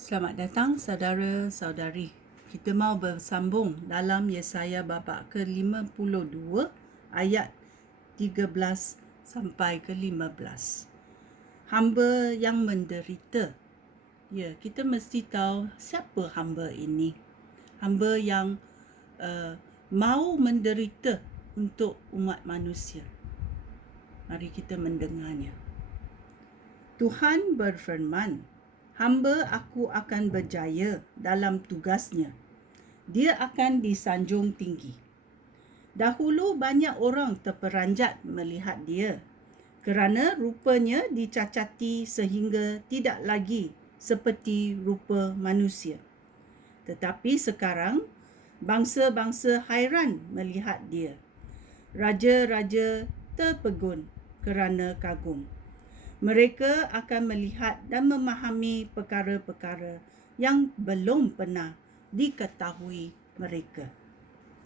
Selamat datang saudara-saudari. Kita mau bersambung dalam Yesaya bab ke-52 ayat 13 sampai ke-15. Hamba yang menderita. Ya, kita mesti tahu siapa hamba ini. Hamba yang mau menderita untuk umat manusia. Mari kita mendengarnya. Tuhan berfirman, hamba aku akan berjaya dalam tugasnya. Dia akan disanjung tinggi. Dahulu banyak orang terperanjat melihat dia, kerana rupanya dicacati sehingga tidak lagi seperti rupa manusia. Tetapi sekarang, bangsa-bangsa hairan melihat dia. Raja-raja terpegun kerana kagum. Mereka akan melihat dan memahami perkara-perkara yang belum pernah diketahui mereka.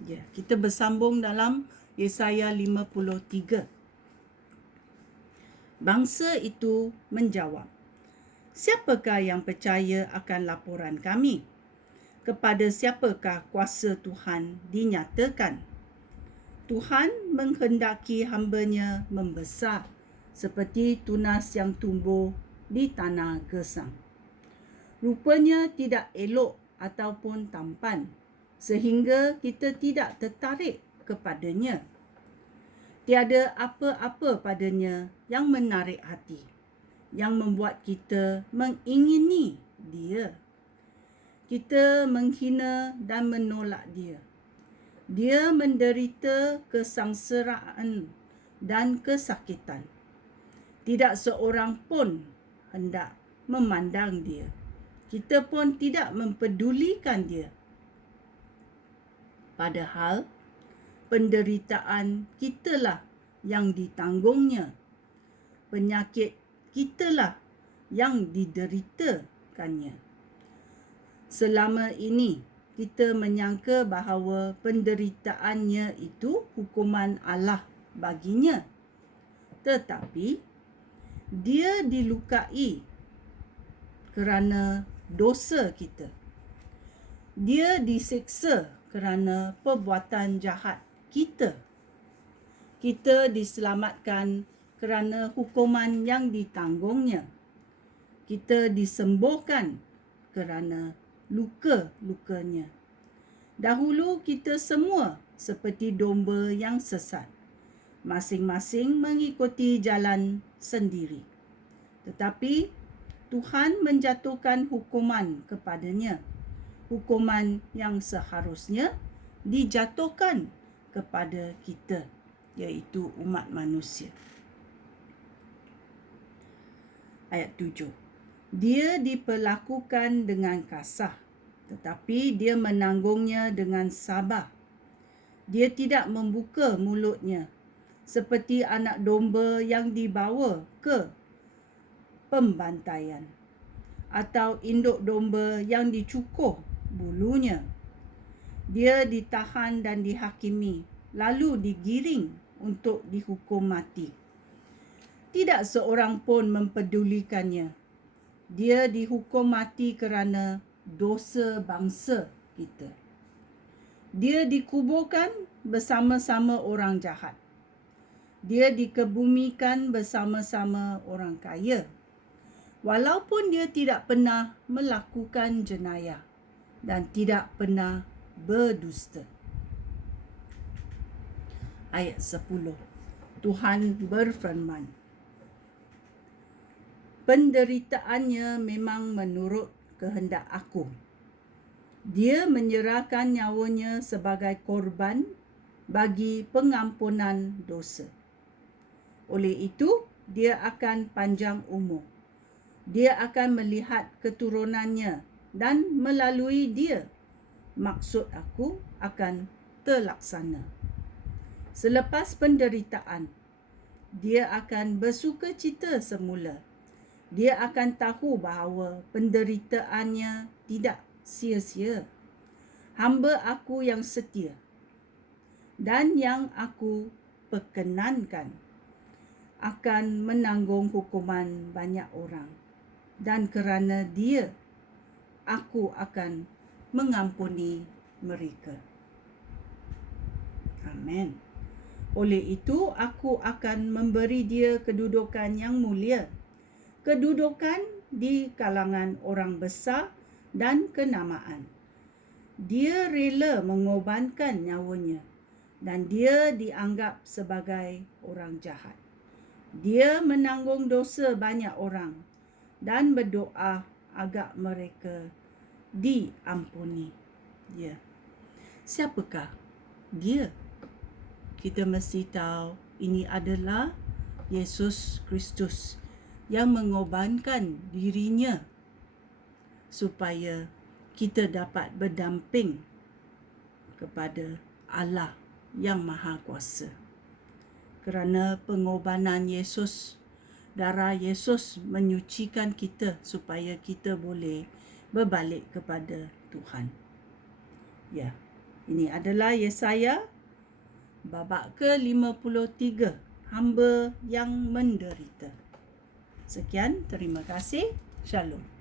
Ya, kita bersambung dalam Yesaya 53. Bangsa itu menjawab, siapakah yang percaya akan laporan kami? Kepada siapakah kuasa Tuhan dinyatakan? Tuhan menghendaki hamba-Nya membesar seperti tunas yang tumbuh di tanah gersang. Rupanya tidak elok ataupun tampan, sehingga kita tidak tertarik kepadanya. Tiada apa-apa padanya yang menarik hati, yang membuat kita mengingini dia. Kita menghina dan menolak dia. Dia menderita kesangsaraan dan kesakitan. Tidak seorang pun hendak memandang dia. Kita pun tidak mempedulikan dia. Padahal penderitaan kitalah yang ditanggungnya. Penyakit kitalah yang dideritakannya. Selama ini kita menyangka bahawa penderitaannya itu hukuman Allah baginya. Tetapi dia dilukai kerana dosa kita. Dia diseksa kerana perbuatan jahat kita. Kita diselamatkan kerana hukuman yang ditanggungnya. Kita disembuhkan kerana luka-lukanya. Dahulu kita semua seperti domba yang sesat. Masing-masing mengikuti jalan sendiri. Tetapi Tuhan menjatuhkan hukuman kepadanya. Hukuman yang seharusnya dijatuhkan kepada kita, iaitu umat manusia. Ayat 7. Dia diperlakukan dengan kasar, tetapi dia menanggungnya dengan sabar. Dia tidak membuka mulutnya, seperti anak domba yang dibawa ke pembantaian, atau induk domba yang dicukur bulunya. Dia ditahan dan dihakimi, lalu digiring untuk dihukum mati. Tidak seorang pun mempedulikannya. Dia dihukum mati kerana dosa bangsa kita. Dia dikuburkan bersama-sama orang jahat. Dia dikebumikan bersama-sama orang kaya. Walaupun dia tidak pernah melakukan jenayah dan tidak pernah berdusta. Ayat 10. Tuhan berfirman, penderitaannya memang menurut kehendak aku. Dia menyerahkan nyawanya sebagai korban bagi pengampunan dosa. Oleh itu, dia akan panjang umur. Dia akan melihat keturunannya dan melalui dia, maksud aku akan terlaksana. Selepas penderitaan, dia akan bersukacita semula. Dia akan tahu bahawa penderitaannya tidak sia-sia. Hamba aku yang setia dan yang aku perkenankan akan menanggung hukuman banyak orang. Dan kerana dia, aku akan mengampuni mereka. Amin. Oleh itu, aku akan memberi dia kedudukan yang mulia, kedudukan di kalangan orang besar dan kenamaan. Dia rela mengorbankan nyawanya dan dia dianggap sebagai orang jahat. Dia menanggung dosa banyak orang dan berdoa agar mereka diampuni. Ya. Siapakah dia? Kita mesti tahu ini adalah Yesus Kristus yang mengorbankan dirinya supaya kita dapat berdamping kepada Allah yang Maha Kuasa. Kerana pengorbanan Yesus, darah Yesus menyucikan kita supaya kita boleh berbalik kepada Tuhan. Ya, ini adalah Yesaya babak ke-53, hamba yang menderita. Sekian, terima kasih. Shalom.